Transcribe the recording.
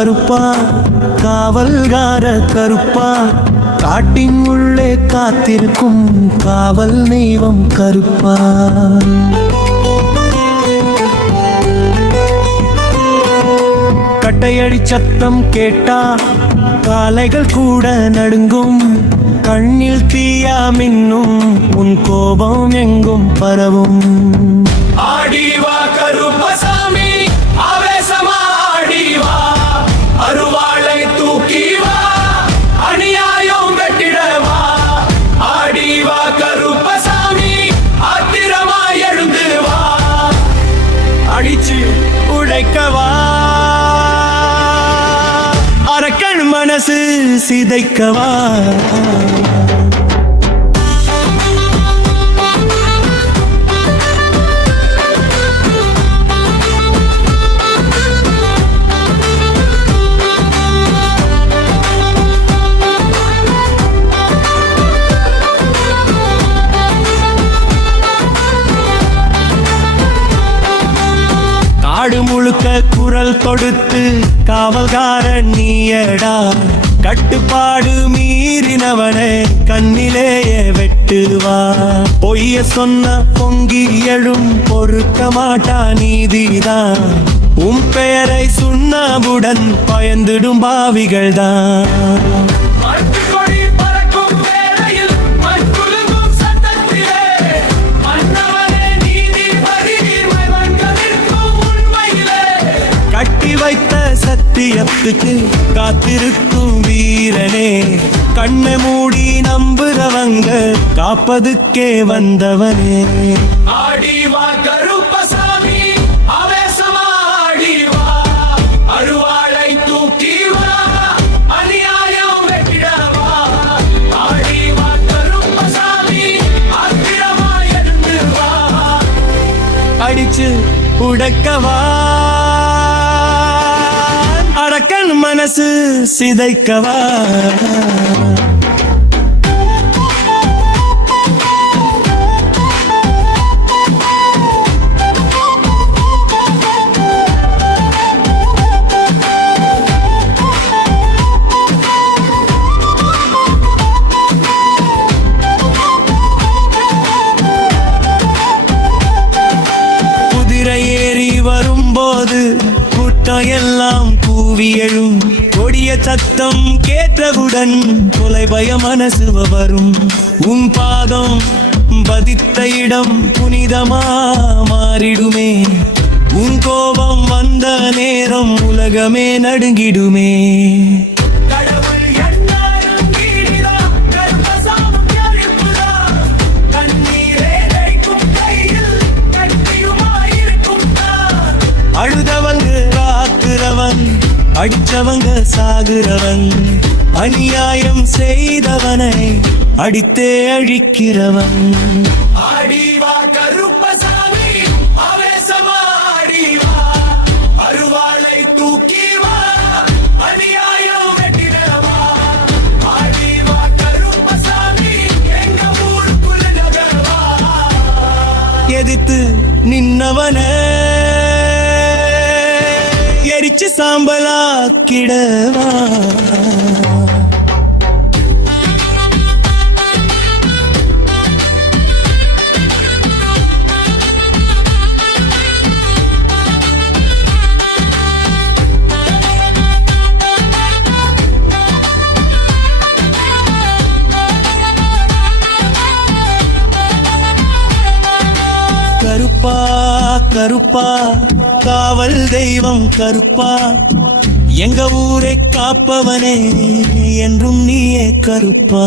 கருப்பா காவல்கார கருப்பா காட்டின் உள்ளே காத்திருக்கும் காவல் தெய்வம் கருப்பா கட்டையடி சத்தம் கேட்டா காளைகள் கூட நடுங்கும் கண்ணில் தீயா மின்னும் உன் கோபம் எங்கும் பரவும் ஆடிவா கருப்பசாமி ஆவேசமா ஆடிவா அருவாளை தூக்கி வா அநியாயம் வெட்டிடவா ஆடிவா கருப்பசாமி ஆத்திரமா எழுந்து வா அடிச்சு உடைக்கவா அரக்கன் மனசு சிதைக்கவா நாடு முழுக்க குரல் தொடுத்து காவல்காரன் நீயடா கட்டுப்பாடு மீறினவனை கண்ணிலேயே வெட்டுவா பொய்ய சொன்ன பொங்கி எழும் பொறுக்க மாட்டா நீதிதான் உன் பெயரை சுண்ணாவுடன் பயந்துடும் பாவிகள் தான் வைத்த சத்தியத்துக்கு காத்திருக்கும் வீரனே கண்ணை மூடி நம்புறவங்க காப்பதுக்கே வந்தவனே ஆடிவா கருப்பசாமி ஆவேசமா ஆடிவா அருவாளை தூக்கி வா அநியாயம் வெட்டிடவா ஆடிவா கருப்பசாமி ஆத்திரமா எழுந்து வா அடிச்சு உடைக்கவா அரக்கன் மனசு சிதைக்கவா குதிரை ஏறி வரும்போது கூட்டம் எல்லாம் கூவி எழும் கொடிய சத்தம் கேட்டவுடன் கொலை பய மனசு வரும் உன் பாதம் பதித்த இடம் புனிதமா மாறிடுமே உன் கோபம் வந்த நேரம் உலகமே நடுங்கிடுமே அழுதவங்க காக்குறவன் அடிச்சவங்க சாகுறவன் அநியாயம் செய்தவனை அடித்தே அழிக்கிறவன் ஆடிவா கருப்பசாமி ஆவேசமா ஆடிவா அருவாளை தூக்கி வா அநியாயம் வெட்டிடவா ஆடிவா கருப்பசாமி எங்க ஊருக்குள்ள நகர்வா எதிர்த்து நின்னவனே எரிச்சு சாம்பலாக்கிடவா கருப்பா கருப்பா காவல் தெய்வம் கருப்பா எங்க ஊரை காப்பவனே என்றும் நீயே கருப்பா.